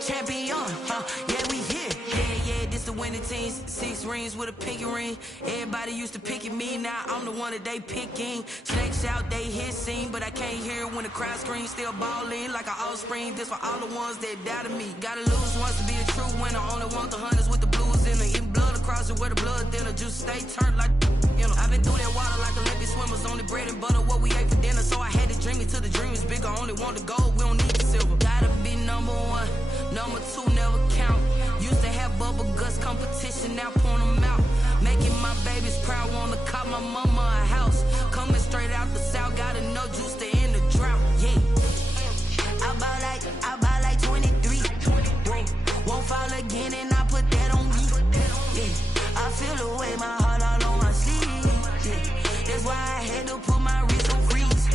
champion, yeah, we here. Yeah, this the winning teams. 6 rings with a pinky ring. Everybody used to picking me, now I'm the one that they picking. Snakes out, they hissing, but I can't hear when the crowd screams. Still balling like an offspring. This for all the ones that doubted me. Gotta lose once to be a true winner. Only want the hunters with the blues in it. Eating blood across it where the blood thinner. Juice stay turned like, you know. I've been through that water like Olympic swimmers. Only bread and butter, what we ate for dinner. So I had to dream it till the dream is bigger. Only want the gold, we don't need the silver. Gotta be number 1, number 2 never count. Used to have bubble guts competition, now point them out. Making my babies proud, wanna cop my mama a house. Coming straight out the south, got enough juice to end the drought. Yeah, I buy like 23. Won't fall again, and I put that on me. Yeah, I feel the way, my heart all on my sleeve. Yeah, that's why I had to put my wrist on freeze.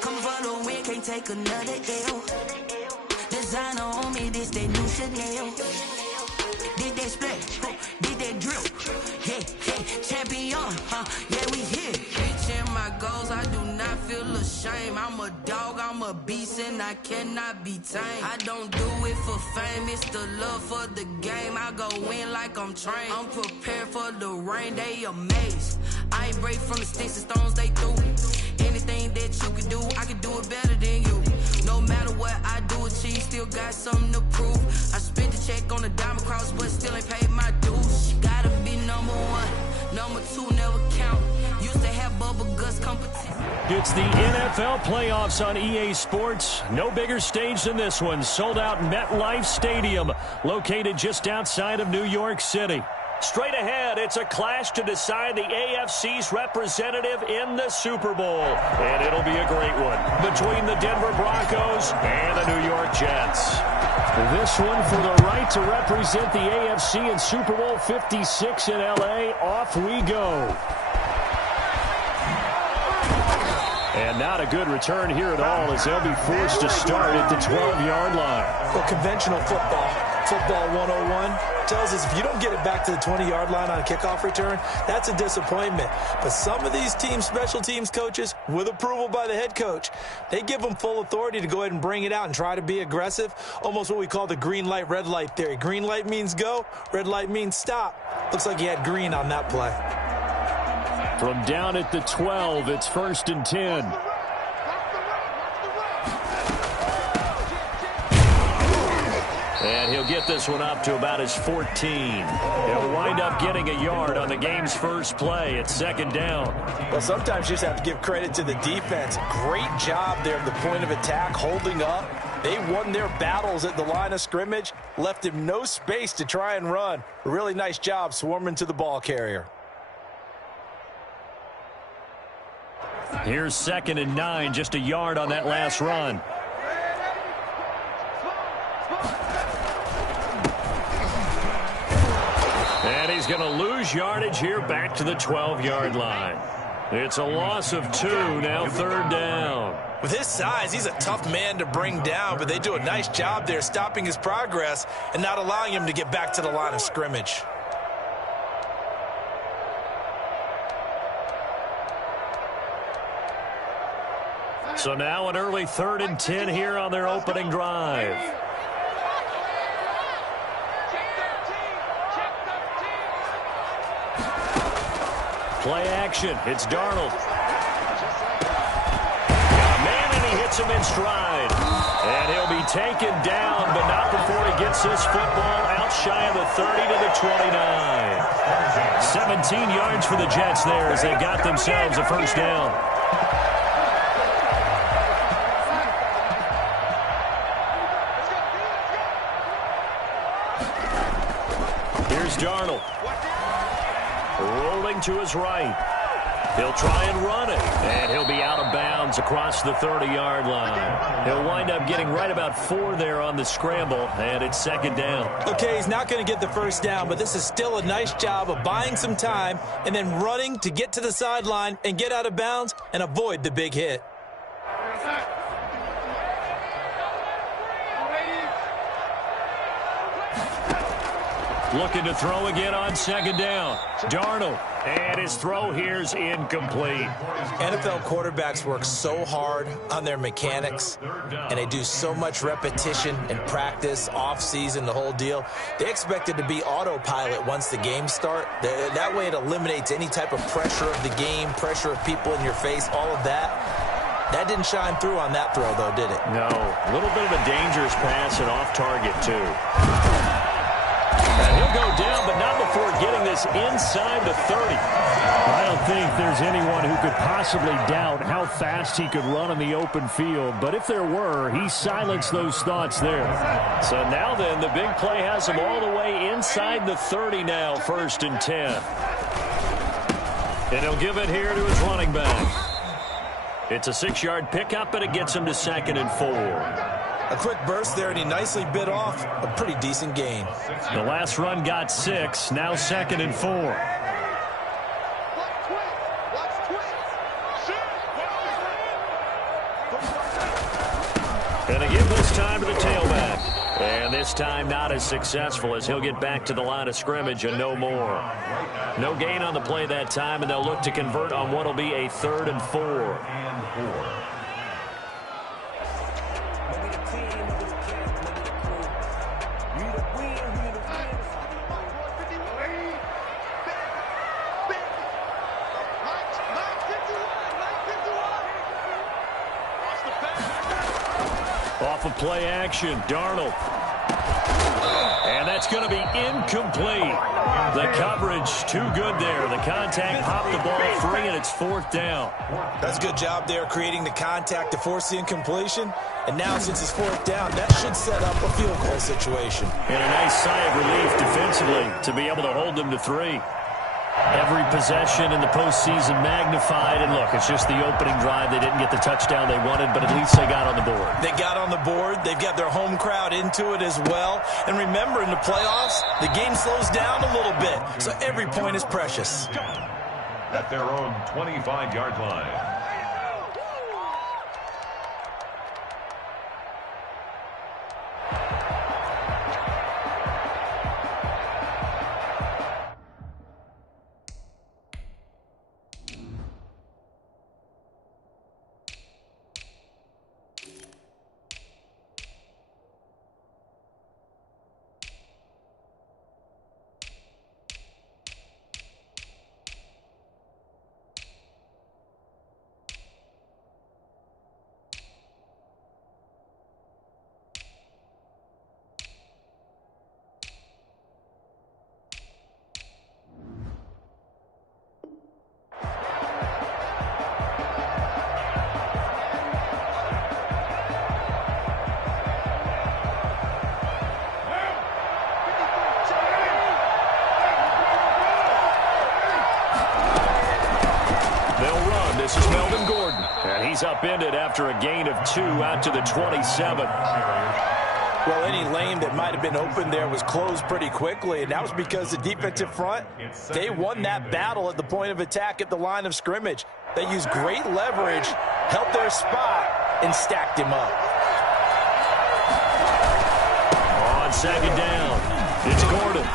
Coming for the win, can't take another L. Designer on me, this that new Chanel. Did that split, did that drill. Yeah, champion, yeah, we here. Reaching my goals, I do not feel ashamed. I'm a dog, I'm a beast, and I cannot be tamed. I don't do it for fame, it's the love for the game. I go in like I'm trained. I'm prepared for the rain, they amazed. I ain't break from the sticks and stones they threw. Anything that you can do, I can do it better than you. No matter what I do achieve, still got something to prove. I spent the check on the diamond cross, but still ain't paid my dues. Gotta be number 1, number 2 never count. Used to have bubble guts competition. It's the NFL playoffs on EA Sports. No bigger stage than this one. Sold out MetLife Stadium, located just outside of New York City. Straight ahead, it's a clash to decide the AFC's representative in the Super Bowl. And it'll be a great one between the Denver Broncos and the New York Jets. This one for the right to represent the AFC in Super Bowl 56 in L.A. Off we go. And not a good return here at all, as they'll be forced to start at the 12-yard line. Well, conventional football 101 tells us if you don't get it back to the 20-yard line on a kickoff return, that's a disappointment. But some of these special teams coaches, with approval by the head coach, they give them full authority to go ahead and bring it out and try to be aggressive, almost what we call the green light, red light theory. Green light means go, red light means stop. Looks like he had green on that play. From down at the 12, it's 1st and 10. And he'll get this one up to about his 14. He'll wind up getting a yard on the game's first play. It's 2nd down. Well, sometimes you just have to give credit to the defense. Great job there at the point of attack, holding up. They won their battles at the line of scrimmage, left him no space to try and run. A really nice job swarming to the ball carrier. Here's 2nd and 9, just a yard on that last run. And he's going to lose yardage here back to the 12-yard line. It's a loss of 2, now 3rd down. With his size, he's a tough man to bring down, but they do a nice job there stopping his progress and not allowing him to get back to the line of scrimmage. So now an early 3rd and 10 here on their opening drive. Play action. It's Darnold. Got a man, and he hits him in stride. And he'll be taken down, but not before he gets this football out shy of the 30 to the 29. 17 yards for the Jets there as they got themselves a 1st down. Here's Darnold. Rolling to his right. He'll try and run it, and he'll be out of bounds across the 30-yard line. He'll wind up getting right about 4 there on the scramble, and it's 2nd down. Okay, he's not going to get the 1st down, but this is still a nice job of buying some time and then running to get to the sideline and get out of bounds and avoid the big hit. Looking to throw again on second down. Darnold. And his throw here's incomplete. NFL quarterbacks work so hard on their mechanics, and they do so much repetition and practice, off-season, the whole deal. They expect it to be autopilot once the games start. That way it eliminates any type of pressure of the game, pressure of people in your face, all of that. That didn't shine through on that throw, though, did it? No. A little bit of a dangerous pass and off target, too. And he'll go down, but not before getting this inside the 30. I don't think there's anyone who could possibly doubt how fast he could run in the open field. But if there were, he silenced those thoughts there. So now then, the big play has him all the way inside the 30 now, 1st and 10. And he'll give it here to his running back. It's a 6-yard pickup, and it gets him to 2nd and 4. A quick burst there, and he nicely bit off a pretty decent gain. The last run got 6, now 2nd and 4. And they give this time to the tailback. And this time not as successful as he'll get back to the line of scrimmage and no more. No gain on the play that time, and they'll look to convert on what will be a 3rd and 4. Off of play action, Darnold. And that's going to be incomplete. The coverage too good there. The contact popped the ball free, and it's 4th down. That's a good job there creating the contact to force the incompletion. And now since it's 4th down, that should set up a field goal situation. And a nice sigh of relief defensively to be able to hold them to 3. Every possession in the postseason magnified, and look, it's just the opening drive. They didn't get the touchdown they wanted, but at least they got on the board. They got on the board. They've got their home crowd into it as well. And remember, in the playoffs, the game slows down a little bit, so every point is precious. At their own 25-yard line. This is Melvin Gordon. And he's upended after a gain of 2 out to the 27. Well, any lane that might have been open there was closed pretty quickly, and that was because the defensive front, they won that battle at the point of attack at the line of scrimmage. They used great leverage, held their spot, and stacked him up. On second down, it's Gordon.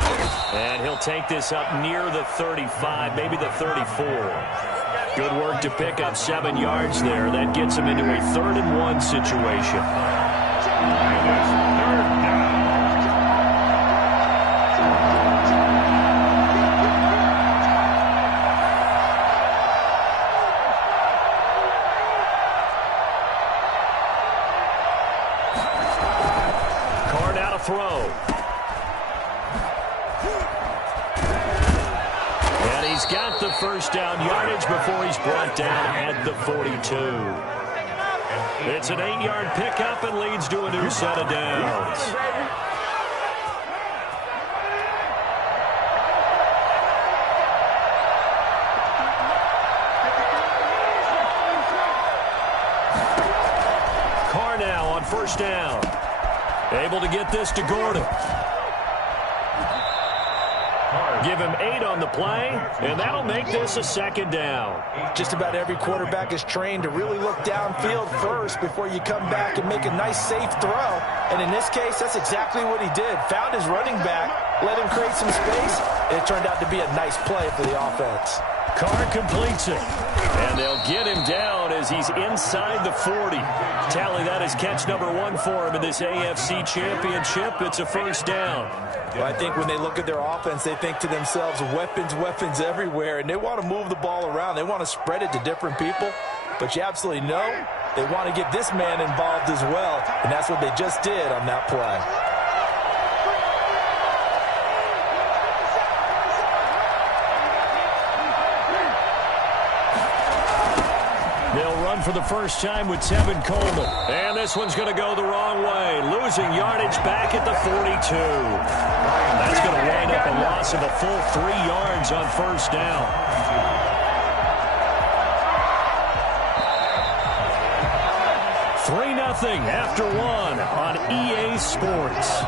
And he'll take this up near the 35, maybe the 34. Good work to pick up 7 yards there. That gets him into a 3rd and 1 situation. Carr now to throw. He's got the first down yardage before he's brought down at the 42. It's an 8-yard pickup and leads to a new set of downs. Carr now on first down. Able to get this to Gordon. Give him 8 on the play, and that'll make this a 2nd down. Just about every quarterback is trained to really look downfield first before you come back and make a nice, safe throw. And in this case, that's exactly what he did. Found his running back, let him create some space, and it turned out to be a nice play for the offense. Carr completes it. And they'll get him down as he's inside the 40. Tally, that is catch number 1 for him in this AFC Championship. It's a first down. Well, I think when they look at their offense, they think to themselves, weapons, weapons everywhere, and they want to move the ball around. They want to spread it to different people. But you absolutely know they want to get this man involved as well, and that's what they just did on that play. They'll run for the first time with Tevin Coleman. And this one's going to go the wrong way. Losing yardage back at the 42. That's going to wind up a loss of a full 3 yards on first down. Nothing after 1 on EA Sports.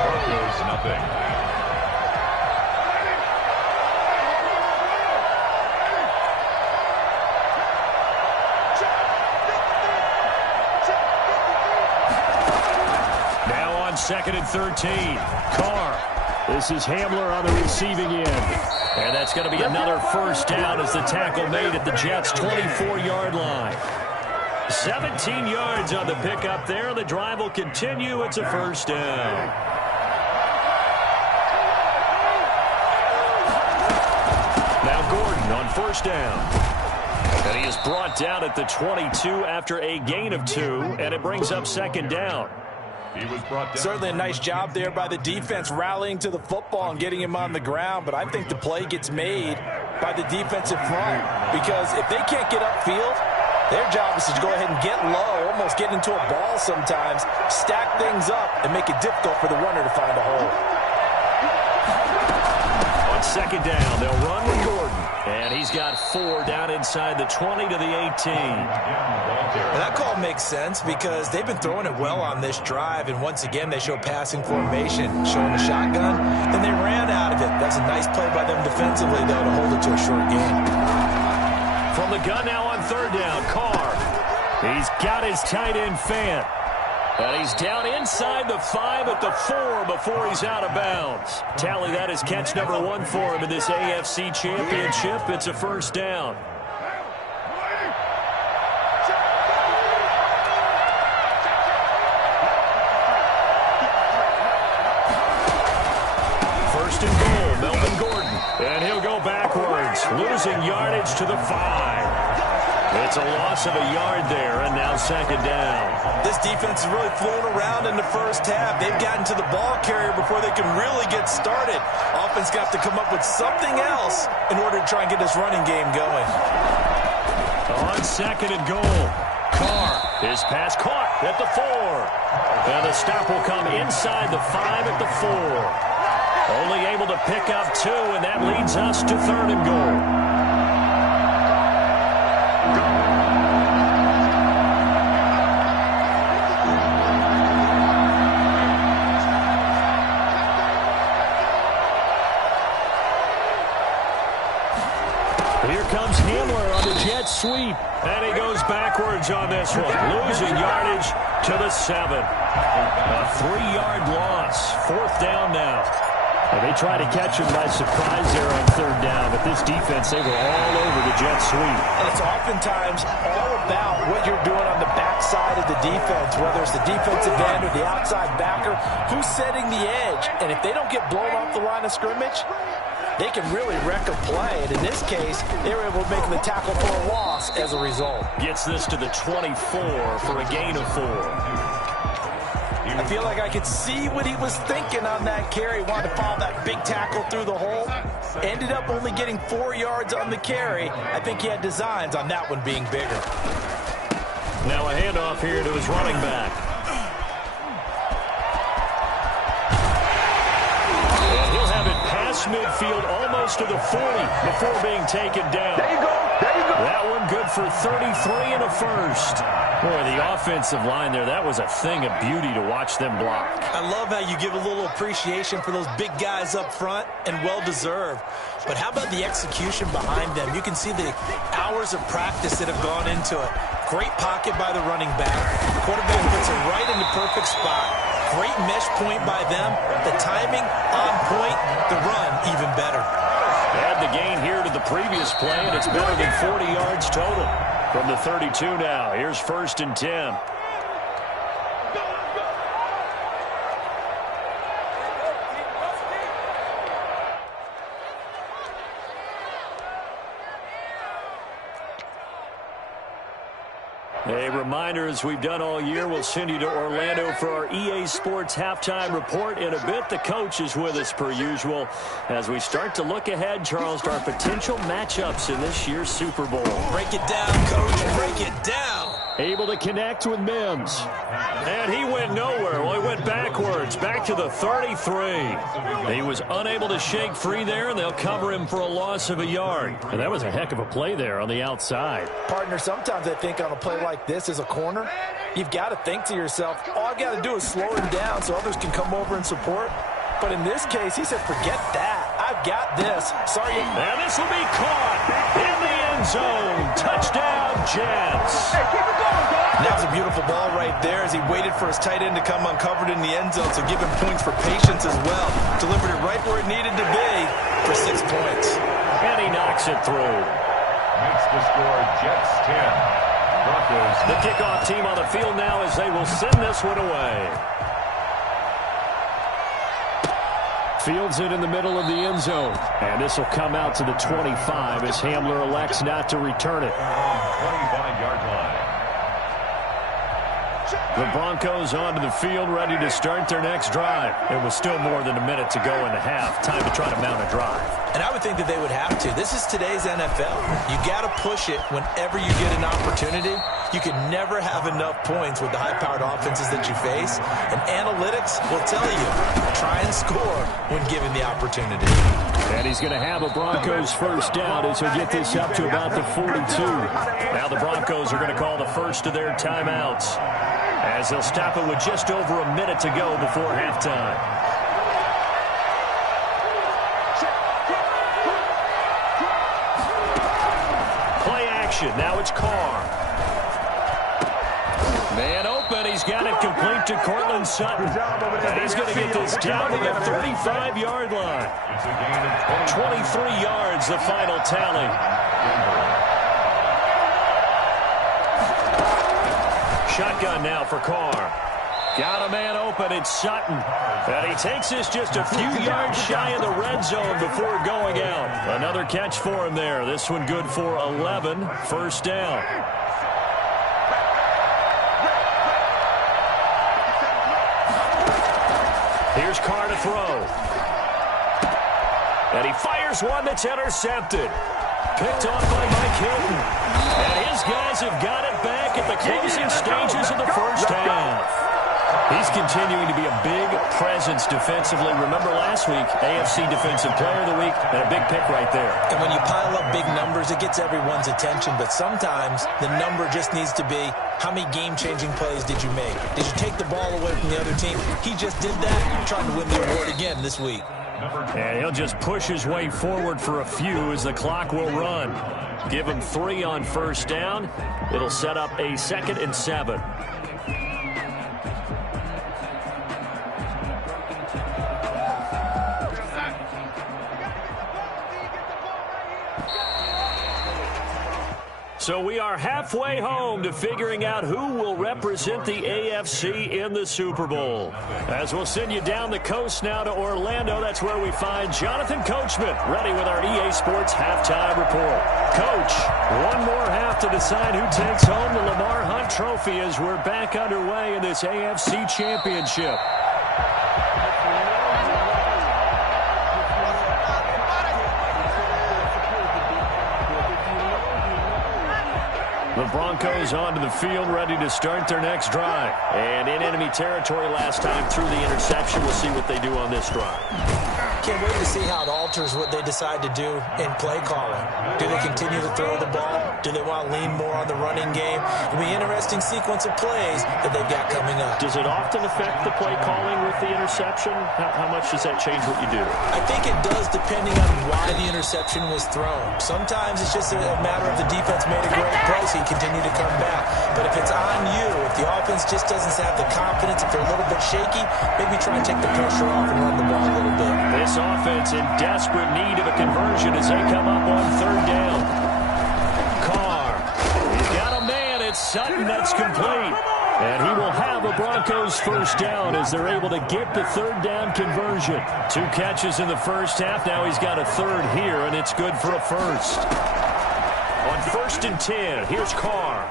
Broncos nothing. Now on 2nd and 13. Carr. This is Hamler on the receiving end. And that's going to be another first down as the tackle made at the Jets' 24-yard line. 17 yards on the pickup there. The drive will continue. It's a first down. Now Gordon on first down. And he is brought down at the 22 after a gain of 2, and it brings up 2nd down. He was brought down. Certainly a nice job there by the defense rallying to the football and getting him on the ground, but I think the play gets made by the defensive front because if they can't get upfield, their job is to go ahead and get low, almost get into a ball sometimes, stack things up, and make it difficult for the runner to find a hole. On 2nd down, they'll run with Gordon. And he's got 4 down inside the 20 to the 18. Well, that call makes sense because they've been throwing it well on this drive, and once again they show passing formation, showing the shotgun, then they ran out of it. That's a nice play by them defensively, though, to hold it to a short game. From the gun now on 3rd down, Carr. He's got his tight end Fant. And he's down inside the 5 at the 4 before he's out of bounds. Tally, that is catch number 1 for him in this AFC Championship. It's a first down. First and goal, Melvin Gordon. And he'll go backwards, losing yardage to the 5. It's a loss of a yard there, and now 2nd down. This defense is really flown around in the first half. They've gotten to the ball carrier before they can really get started. Offense got to come up with something else in order to try and get this running game going. On 2nd and goal, Carr, his pass caught at the 4. And the stop will come inside the 5 at the 4. Only able to pick up 2, and that leads us to 3rd and goal. Here comes Hamler on the jet sweep, and he goes backwards on this one, losing yardage to the 7. A 3-yard loss, 4th down now. Well, they try to catch him by surprise there on 3rd down, but this defense, they were all over the jet sweep. And it's oftentimes all about what you're doing on the backside of the defense, whether it's the defensive end or the outside backer, who's setting the edge. And if they don't get blown off the line of scrimmage, they can really wreck a play. And in this case, they were able to make the tackle for a loss as a result. Gets this to the 24 for a gain of 4. I feel like I could see what he was thinking on that carry. Wanted to follow that big tackle through the hole. Ended up only getting 4 yards on the carry. I think he had designs on that one being bigger. Now a handoff here to his running back. And he'll have it past midfield almost to the 40 before being taken down. There you go. There you go. That one good for 33 and a first. Boy, the offensive line there, that was a thing of beauty to watch them block. I love how you give a little appreciation for those big guys up front, and well-deserved. But how about the execution behind them? You can see the hours of practice that have gone into it. Great pocket by the running back. Quarterback puts it right in the perfect spot. Great mesh point by them. The timing on point. The run even better. Add the gain here to the previous play, and it's better than 40 yards total. From the 32 now, here's 1st and 10. A reminder, as we've done all year, we'll send you to Orlando for our EA Sports halftime report. In a bit, the coach is with us per usual as we start to look ahead, Charles, to our potential matchups in this year's Super Bowl. Break it down, Coach. Break it down. Able to connect with Mims. And he went nowhere. Well, he went backwards, back to the 33. He was unable to shake free there, and they'll cover him for a loss of a yard. And that was a heck of a play there on the outside. Partner, sometimes I think on a play like this as a corner, you've got to think to yourself, all I've got to do is slow him down so others can come over and support. But in this case, he said, forget that. I've got this. Sorry. And this will be caught in the end zone. Touchdown, Jets. That was a beautiful ball right there as he waited for his tight end to come uncovered in the end zone, so give him points for patience as well. Delivered it right where it needed to be for 6 points. And he knocks it through. Makes the score Jets 10. Broncos. The kickoff team on the field now as they will send this one away. Fields it in the middle of the end zone. And this will come out to the 25 as Hamler elects not to return it. 25-yard line. The Broncos onto the field, ready to start their next drive. It was still more than a minute to go in the half. Time to try to mount a drive. And I would think that they would have to. This is today's NFL. You got to push it whenever you get an opportunity. You can never have enough points with the high-powered offenses that you face. And analytics will tell you, try and score when given the opportunity. And he's going to have a Broncos first down as he'll get this up to about the 42. Now the Broncos are going to call the first of their timeouts as they'll stop it with just over a minute to go before halftime. Play action. Now it's Carr. Man open. He's got it complete to Cortland Sutton. And he's going to get this down to the 35-yard line. 23 yards, the final tally. Shotgun now for Carr. Got a man open. It's Sutton. And he takes this just a few yards shy of the red zone before going out. Another catch for him there. This one good for 11. First down. Here's Carr to throw. And he fires one that's intercepted. Picked off by Mike Hilton. And his guys have got it back at the closing stages of the first half. He's continuing to be a big presence defensively. Remember last week, AFC Defensive Player of the Week, and a big pick right there. And when you pile up big numbers, it gets everyone's attention. But sometimes the number just needs to be, how many game-changing plays did you make? Did you take the ball away from the other team? He just did that, trying to win the award again this week. And he'll just push his way forward for a few as the clock will run. Give him 3 on first down. It'll set up a 2nd and 7. So we are halfway home to figuring out who will represent the AFC in the Super Bowl. As we'll send you down the coast now to Orlando, that's where we find Jonathan Coachman, ready with our EA Sports halftime report. Coach, one more half to decide who takes home the Lamar Hunt Trophy as we're back underway in this AFC Championship. The Broncos onto the field, ready to start their next drive. And in enemy territory last time through the interception. We'll see what they do on this drive. Can't wait to see how it alters what they decide to do in play calling. Do they continue to throw the ball? Do they want to lean more on the running game? It'll be an interesting sequence of plays that they've got coming up. Does it often affect the play calling with the interception? How much does that change what you do? I think it does, depending on why the interception was thrown. Sometimes it's just a matter of the defense made a great play, so you continue to come back. But if it's on you, if the offense just doesn't have the confidence, if they're a little bit shaky, maybe try and take the pressure off and run the ball a little bit. This offense in desperate need of a conversion as they come up on third down. Carr, he's got a man. It's Sutton. That's complete. And he will have a Broncos first down as they're able to get the third down conversion. 2 catches in the first half. Now he's got a third here, and it's good for a first. On 1st and 10, here's Carr.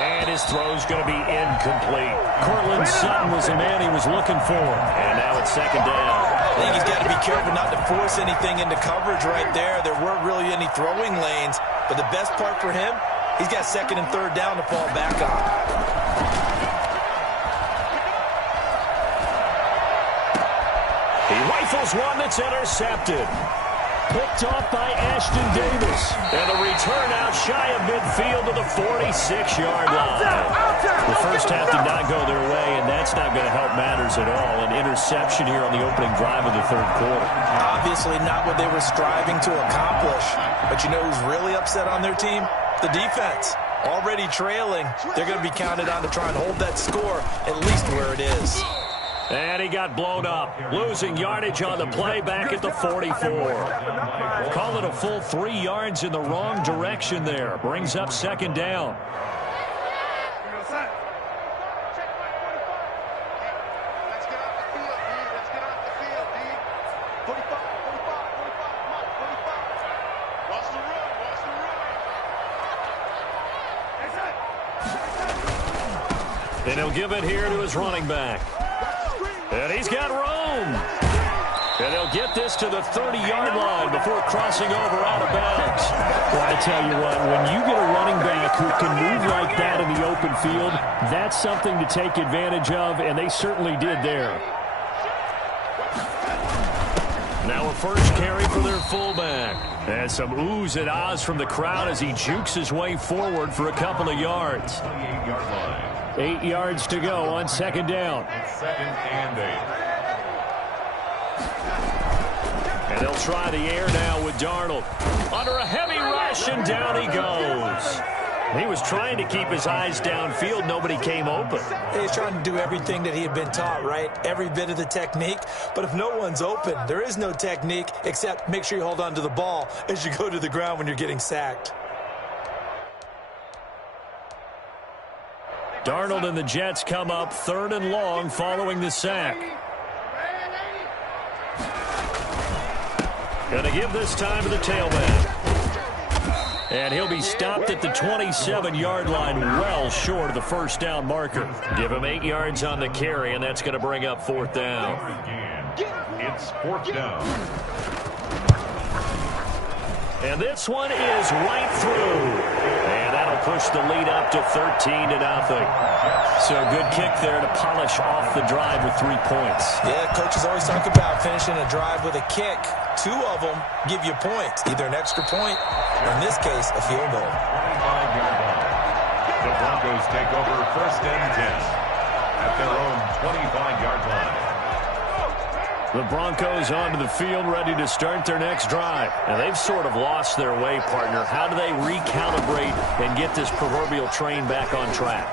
And his throw's going to be incomplete. Cortland Sutton was the man he was looking for. And now it's 2nd down. I think he's got to be careful not to force anything into coverage right there. There weren't really any throwing lanes. But the best part for him, he's got 2nd and 3rd down to fall back on. He rifles one that's intercepted. Picked off by Ashton Davis. And the return out shy of midfield to the 46-yard line. The first half did not go their way, and that's not going to help matters at all. An interception here on the opening drive of the 3rd quarter. Obviously not what they were striving to accomplish. But you know who's really upset on their team? The defense. Already trailing. They're going to be counted on to try and hold that score at least where it is. And he got blown up, losing yardage on the play back at the 44. Call it a full 3 yards in the wrong direction there. Brings up 2nd down. And he'll give it here to his running back. And he's got room. And they'll get this to the 30-yard line before crossing over out of bounds. Well, I tell you what, when you get a running back who can move like that in the open field, that's something to take advantage of, and they certainly did there. Now a first carry for their fullback. And some oohs and ahs from the crowd as he jukes his way forward for a couple of yards. 8 yards to go on 2nd down. 2nd and 8. And they'll try the air now with Darnold. Under a heavy rush, and down he goes. He was trying to keep his eyes downfield. Nobody came open. He's trying to do everything that he had been taught, right? Every bit of the technique. But if no one's open, there is no technique except make sure you hold on to the ball as you go to the ground when you're getting sacked. Darnold and the Jets come up 3rd and long following the sack. Going to give this time to the tailback. And he'll be stopped at the 27-yard line, well short of the first down marker. Give him 8 yards on the carry, and that's going to bring up 4th down. It's 4th down. And this one is right through. And that'll push the lead up to 13-0. So a good kick there to polish off the drive with 3 points. Yeah, coaches always talk about finishing a drive with a kick. 2 of them give you points, either an extra point or, in this case, a field goal. 25-yard line. The Broncos take over 1st and 10 at their own 25-yard line. The Broncos onto the field, ready to start their next drive. And they've sort of lost their way, partner. How do they recalibrate and get this proverbial train back on track?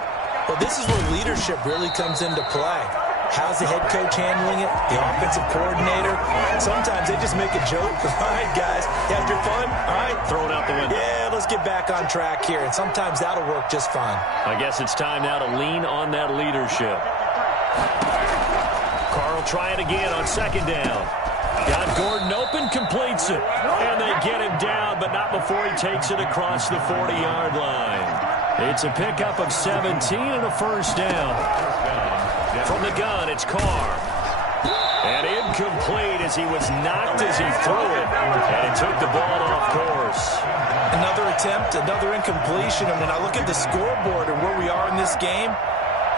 Well, this is where leadership really comes into play. How's the head coach handling it? The offensive coordinator? Sometimes they just make a joke. All right, guys, you had your fun? All right. Throw it out the window. Yeah, let's get back on track here. And sometimes that'll work just fine. I guess it's time now to lean on that leadership. Carl try it again on 2nd down. Got Gordon open, completes it. And they get him down, but not before he takes it across the 40-yard line. It's a pickup of 17 and a first down. From the gun, it's Carr. And incomplete as he was knocked as he threw it, and took the ball off course. Another attempt, another incompletion, and when I look at the scoreboard and where we are in this game,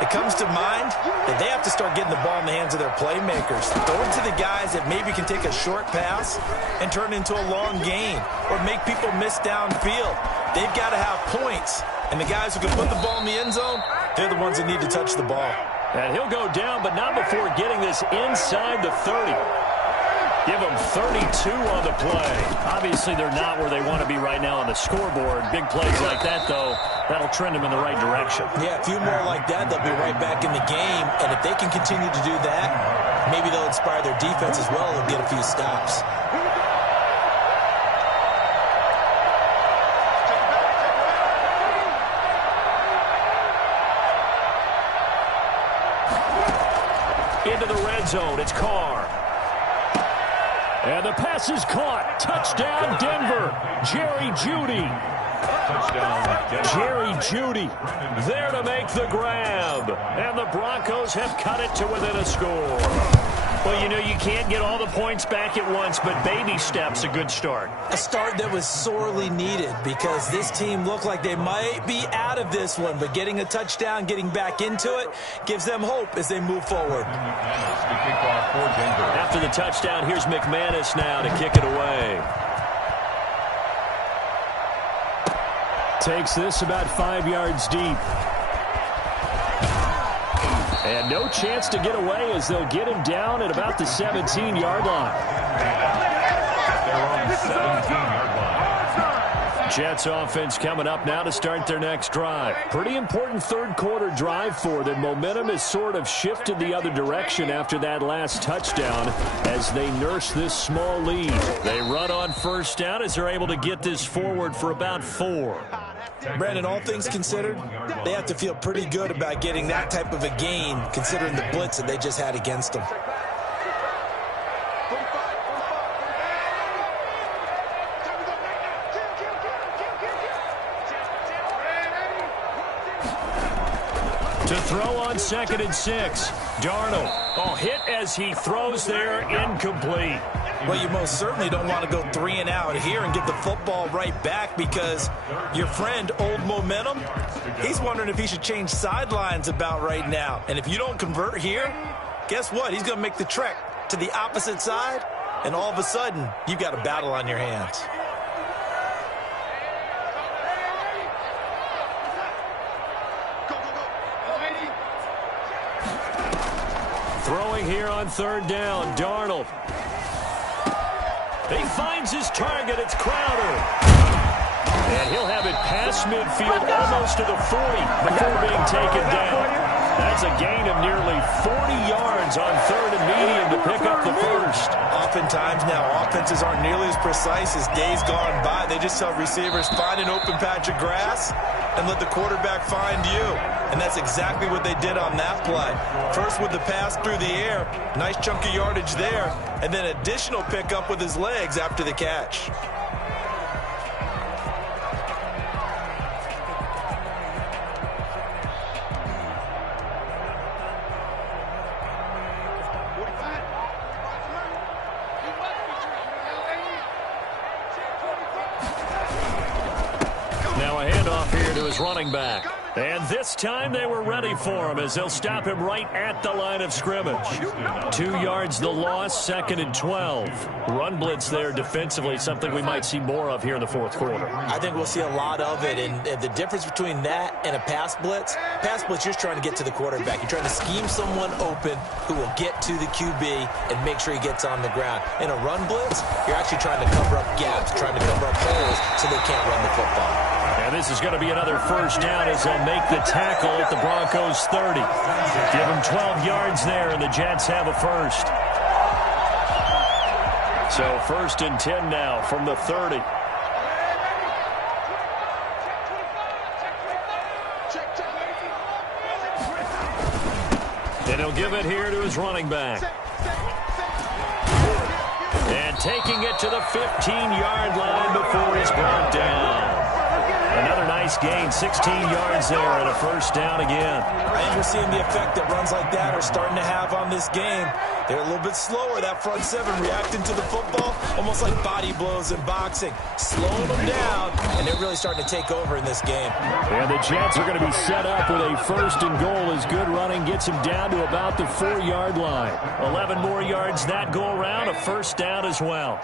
it comes to mind that they have to start getting the ball in the hands of their playmakers. Throw it to the guys that maybe can take a short pass and turn it into a long gain or make people miss downfield. They've got to have points, and the guys who can put the ball in the end zone, they're the ones that need to touch the ball. And he'll go down, but not before getting this inside the 30. Give them 32 on the play. Obviously, they're not where they want to be right now on the scoreboard. Big plays like that, though, that'll trend them in the right direction. Yeah, a few more like that, they'll be right back in the game. And if they can continue to do that, maybe they'll inspire their defense as well and get a few stops. Into the red zone, it's Carr. And the pass is caught. Touchdown, Denver. Jerry Jeudy. Jerry Jeudy there to make the grab. And the Broncos have cut it to within a score. Well, you know, you can't get all the points back at once, but baby steps, a good start. A start that was sorely needed because this team looked like they might be out of this one, but getting a touchdown, getting back into it, gives them hope as they move forward. After the touchdown, here's McManus now to kick it away. Takes this about 5 yards deep. And no chance to get away as they'll get him down at about the 17-yard line. They're on the 17-yard line. Jets offense coming up now to start their next drive. Pretty important third-quarter drive for them. Momentum has sort of shifted the other direction after that last touchdown as they nurse this small lead. They run on first down as they're able to get this forward for about 4. Brandon, all things considered, they have to feel pretty good about getting that type of a gain considering the blitz that they just had against them. To throw on 2nd and 6. Darnold. Oh, hit as he throws there, incomplete. Well, you most certainly don't want to go 3 and out here and get the football right back because your friend, Old Momentum, he's wondering if he should change sidelines about right now. And if you don't convert here, guess what? He's going to make the trek to the opposite side, and all of a sudden, you've got a battle on your hands. Throwing here on 3rd down, Darnold. He finds his target. It's Crowder. And he'll have it past midfield almost to the 40 before being taken down. That's a gain of nearly 40 yards on 3rd and medium to pick up the first. Oftentimes now, offenses aren't nearly as precise as days gone by. They just tell receivers, find an open patch of grass and let the quarterback find you. And that's exactly what they did on that play. First with the pass through the air, nice chunk of yardage there, and then additional pickup with his legs after the catch. Now a handoff here to his running back. And this time they were ready for him as they'll stop him right at the line of scrimmage. 2 yards the loss, 2nd and 12. Run blitz there defensively, something we might see more of here in the 4th quarter. I think we'll see a lot of it, and the difference between that and a pass blitz, you're trying to get to the quarterback. You're trying to scheme someone open who will get to the QB and make sure he gets on the ground. In a run blitz, you're actually trying to cover up gaps, trying to cover up holes so they can't run the football. And this is going to be another first down as they'll make the tackle at the Broncos 30. Give them 12 yards there, and the Jets have a first. So 1st and 10 now from the 30. And he'll give it here to his running back. And taking it to the 15-yard line before he's brought down. Another nice Nice gain, 16 yards there and a first down again. I think we're seeing the effect that runs like that are starting to have on this game. They're a little bit slower, that front seven, reacting to the football, almost like body blows in boxing, slowing them down, and they're really starting to take over in this game. And the Jets are going to be set up with a first and goal as good running gets them down to about the 4-yard line. 11 more yards that go around, a first down as well.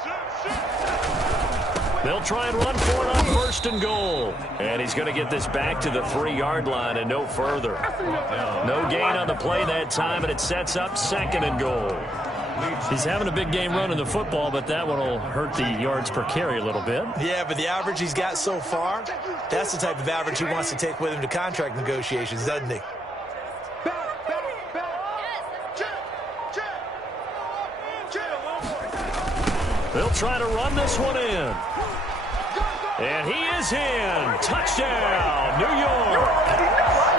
They'll try and run for it on first and goal. And he's going to get this back to the 3-yard line and no further. No gain on the play that time, and it sets up second and goal. He's having a big game running the football, but that one will hurt the yards per carry a little bit. Yeah, but the average he's got so far, that's the type of average he wants to take with him to contract negotiations, doesn't he? They'll try to run this one in. And he is in. Touchdown, New York.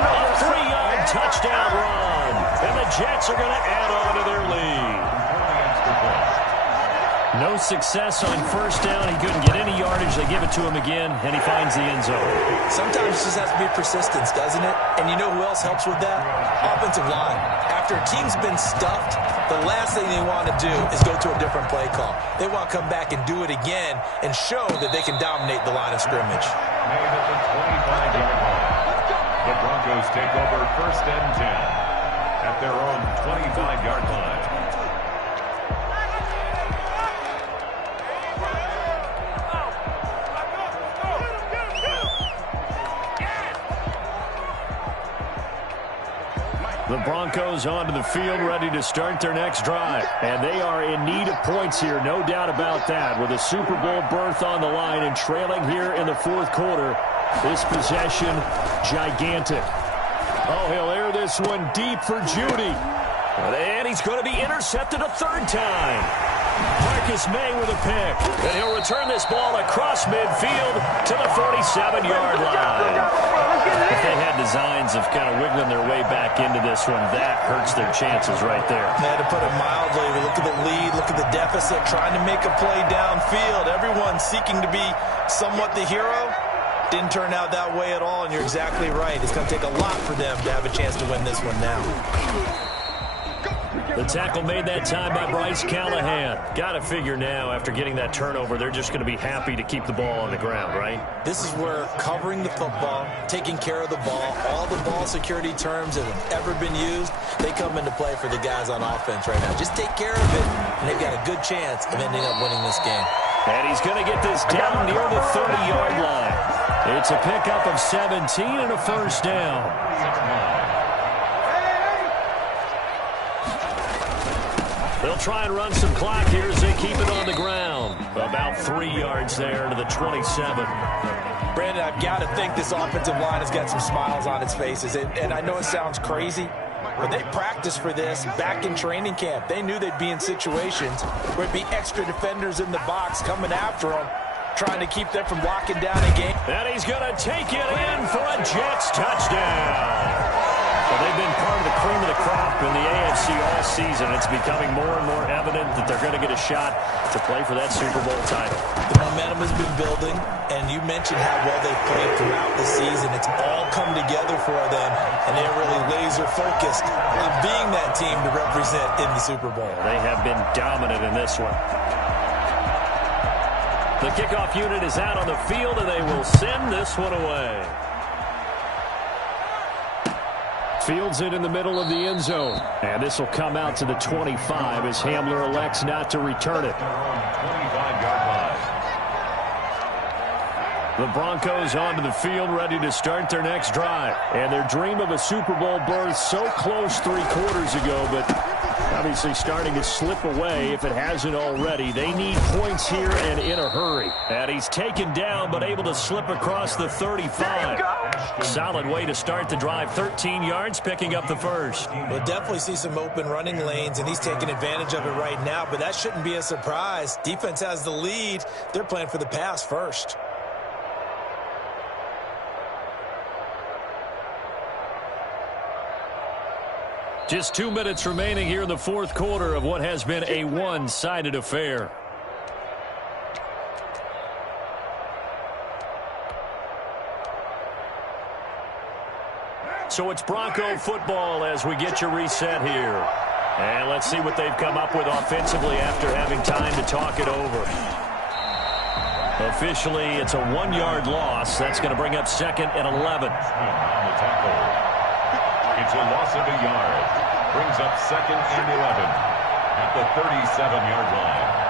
A 3-yard touchdown run. And the Jets are going to add on to their lead. No success on first down. He couldn't get any yardage. They give it to him again, and he finds the end zone. Sometimes it just has to be persistence, doesn't it? And you know who else helps with that? Offensive line. After a team's been stuffed, the last thing they want to do is go to a different play call. They want to come back and do it again and show that they can dominate the line of scrimmage. Made at the 25-yard line. The Broncos take over first and 10 at their own 25-yard line. The Broncos onto the field, ready to start their next drive. And they are in need of points here, no doubt about that. With a Super Bowl berth on the line and trailing here in the fourth quarter, this possession, gigantic. Oh, he'll air this one deep for Judy. And he's going to be intercepted a third time. Marcus May with a pick. And he'll return this ball across midfield to the 47-yard line. If they had designs of kind of wiggling their way back into this one, that hurts their chances right there. Man, to put it mildly, look at the lead, look at the deficit, trying to make a play downfield. Everyone seeking to be somewhat the hero. Didn't turn out that way at all, and you're exactly right. It's going to take a lot for them to have a chance to win this one now. The tackle made that time by Bryce Callahan. Got to figure now, after getting that turnover, they're just going to be happy to keep the ball on the ground, right? This is where covering the football, taking care of the ball, all the ball security terms that have ever been used, they come into play for the guys on offense right now. Just take care of it, and they've got a good chance of ending up winning this game. And he's going to get this down near the 30-yard line. It's a pickup of 17 and a first down. They'll try and run some clock here as they keep it on the ground. About 3 yards there to the 27. Brandon, I've got to think this offensive line has got some smiles on its faces. And I know it sounds crazy, but they practiced for this back in training camp. They knew they'd be in situations where it'd be extra defenders in the box coming after them, trying to keep them from locking down a game. And he's going to take it in for a Jets touchdown. Well, they've been part of the cream of the crop in the AFC all season. It's becoming more and more evident that they're going to get a shot to play for that Super Bowl title. The momentum has been building, and you mentioned how well they've played throughout the season. It's all come together for them, and they're really laser-focused on being that team to represent in the Super Bowl. They have been dominant in this one. The kickoff unit is out on the field, and they will send this one away. Fields it in the middle of the end zone. And this will come out to the 25 as Hamler elects not to return it. 25-yard line. The Broncos onto the field, ready to start their next drive. And their dream of a Super Bowl berth so close 3 quarters ago, but obviously starting to slip away if it hasn't already. They need points here and in a hurry. And he's taken down but able to slip across the 35. Solid way to start the drive. 13 yards, picking up the first. We'll definitely see some open running lanes, and he's taking advantage of it right now, but that shouldn't be a surprise. Defense has the lead. They're playing for the pass first. Just 2 minutes remaining here in the fourth quarter of what has been a one-sided affair. So it's Bronco football as we get you reset here. And let's see what they've come up with offensively after having time to talk it over. Officially, it's a 1-yard loss. That's going to bring up 2nd and 11. On the tackle. It's a loss of a yard. Brings up 2nd and 11 at the 37-yard line.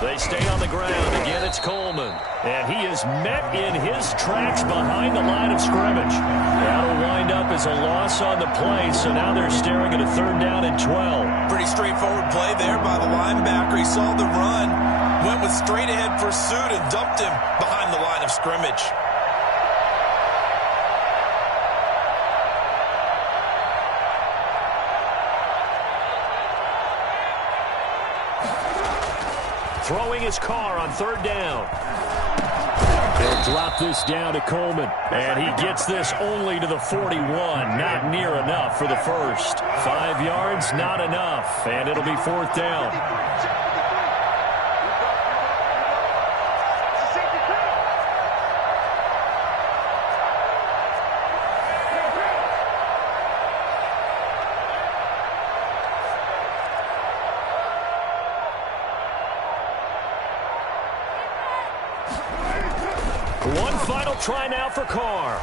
They stay on the ground. Again, it's Coleman. And he is met in his tracks behind the line of scrimmage. That'll wind up as a loss on the play, so now they're staring at a 3rd down and 12. Pretty straightforward play there by the linebacker. He saw the run, went with straight-ahead pursuit, and dumped him behind the line of scrimmage. Throwing his car on 3rd down. They'll drop this down to Coleman. And he gets this only to the 41. Not near enough for the first. 5 yards, not enough. And it'll be 4th down. One final try now for Carr.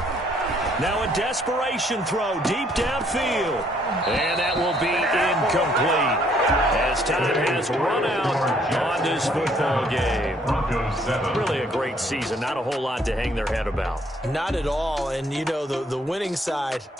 Now a desperation throw deep downfield. And that will be incomplete as time has run out on this football game. Really a great season. Not a whole lot to hang their head about. Not at all. And, you know, the winning side,